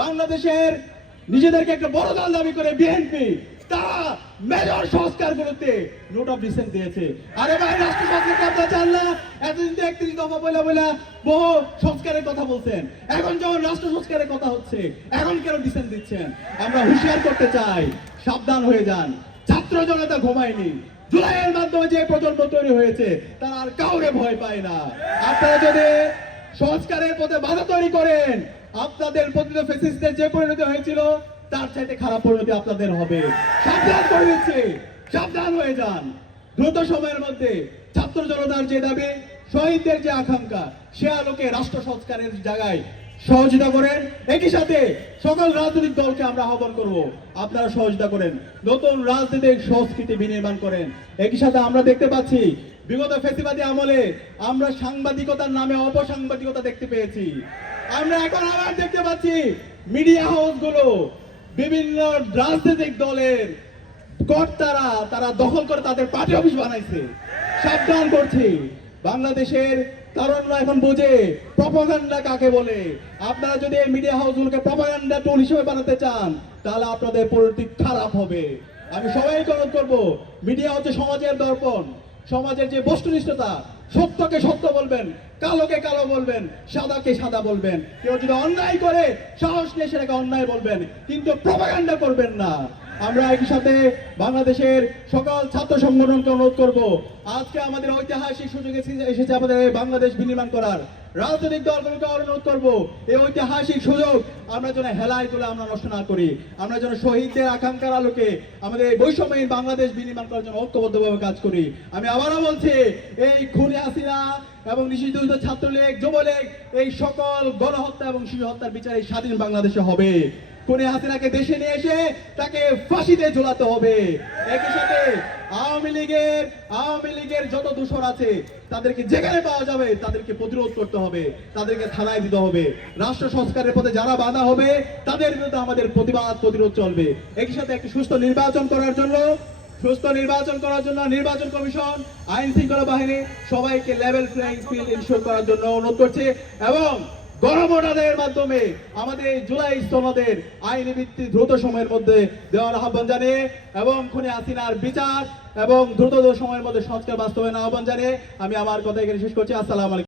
বাংলাদেশের নিজেদেরকে একটা বড় দল দাবি করে বিএনপি তারা মেজর সংস্কার করতে নোট অফ ডিসেন্ট দিয়েছে। আরে ভাই রাষ্ট্র সংস্কার কথা চান না? এতদিন তো একত্রিশ দফা বলে বলে বহু সংস্কারের কথা বলছেন। এখন যখন রাষ্ট্র সংস্কারের কথা হচ্ছে, এখন কেন ডিসেন্ট দিচ্ছেন? আমরা হুঁশিয়ার করতে চাই, সাবধান হয়ে যান। ছাত্র জনতা ঘুমায়নি। জুলাইয়ের মাধ্যমে যে প্রজন্ম তৈরি হয়েছে, তারা আর কাউরে ভয় পায় না। আপনারা যদি সংস্কারের পথে বাধা তৈরি করেন। আপনাদের প্রতিটা ফেসিস্টের যে পরিণতি হয়েছিল, তার চাইতে খারাপ পরিণতি আপনাদের হবে। সাবধান করে দিচ্ছি। সাবধান হয়ে যান। দ্রুত সময়ের মধ্যে ছাত্র জনতার যে দাবি, শহীদদের যে আকাঙ্ক্ষা, সে আলোকে রাষ্ট্র সংস্কারের জায়গায় সহযোগিতা করেন। একই সাথে সকল রাজনৈতিক দলকে আমরা আহ্বান করব, আপনারা সহযোগিতা করেন। নতুন রাজনৈতিক সংস্কৃতি বিনির্মাণ করেন। একই সাথে আমরা দেখতে পাচ্ছি বিগত ফেসিবাদী আমলে আমরা সাংবাদিকতার নামে অপসাংবাদিকতা দেখতে পেয়েছি। আমরা এখন আবার দেখতে পাচ্ছি মিডিয়া হাউসগুলো বিভিন্ন রাজনৈতিক দলের কর্তারা তারা দখল করে তাদের পার্টি অফিস বানাইছে। সাবধান করছি। বাংলাদেশের তরুণরা এখন বোঝে প্রপাগান্ডা কাকে বলে? আপনারা যদি এই মিডিয়া হাউসগুলোকে প্রপাগান্ডা টুল হিসেবে বানাতে চান, তাহলে আপনাদের পরিণতি খারাপ হবে। আমি সবাইকে অনুরোধ করব, মিডিয়া হচ্ছে সমাজের দর্পণ। সমাজের যে বস্তুনিষ্ঠতা, সত্যকে সত্য বলবেন, কালোকে কালো বলবেন, সাদাকে সাদা বলবেন। কেউ যদি অন্যায় করে, সাহস নিয়ে সেটাকে অন্যায় বলবেন, কিন্তু প্রপাগান্ডা করবেন না। আমরা একই সাথে বাংলাদেশের সকল ছাত্র সংগঠনকে অনুরোধ করব। আজকে আমাদের ঐতিহাসিক সুযোগ এসেছে আমাদের বাংলাদেশ বিনির্মাণ করার। রাজনৈতিক দলগুলোকে অনুরোধ করব এই ঐতিহাসিক সুযোগ আমরা যেন হেলায় তুলে আমরা নষ্ট না করি। আমরা যেন শহীদদের আকাঙ্ক্ষার আলোকে আমাদের এই বৈষম্যহীন বাংলাদেশ বিনির্মাণ করার জন্য ঐক্যবদ্ধভাবে কাজ করি। আমি আবারও বলছি, এই খুনে আসিরা এবং নিষিদ্ধ ছাত্রলীগ, যুবলীগ, এই সকল গণহত্যা এবং শিশু হত্যার বিচার এই স্বাধীন বাংলাদেশে হবে। কোনে হাসিনাকে দেশে নিয়ে এসে তাকে ফাঁসিতে ঝোলাতে হবে। একই সাথে আওয়ামী লীগের আওয়ামী লীগের যত দূষণ আছে, তাদেরকে যেখানে পাওয়া যাবে, তাদেরকে প্রতিরোধ করতে হবে, তাদেরকে থানায় দিতে হবে। রাষ্ট্র সংস্কারের পথে যারা বাধা হবে, তাদের বিরুদ্ধে আমাদের প্রতিবাদ, প্রতিরোধ চলবে। একই সাথে একটি সুস্থ নির্বাচন করার জন্য, সুস্থ নির্বাচন করার জন্য নির্বাচন কমিশন, আইন শৃঙ্খলা বাহিনী সবাইকে লেভেল প্লেইং ফিল্ড ইনশোর করার জন্য অনুরোধ করছে এবং গণভোটারের মাধ্যমে আমাদের এই জুলাই স্থলদের আইনি ভিত্তি দ্রুত সময়ের মধ্যে দেওয়ার আহ্বান জানিয়ে এবং খুনে হাসিনার বিচার এবং দ্রুত সময়ের মধ্যে সংস্কার বাস্তবায়নের আহ্বান জানিয়ে আমি আমার কথা এখানে শেষ করছি। আসসালাম আলাইকুম।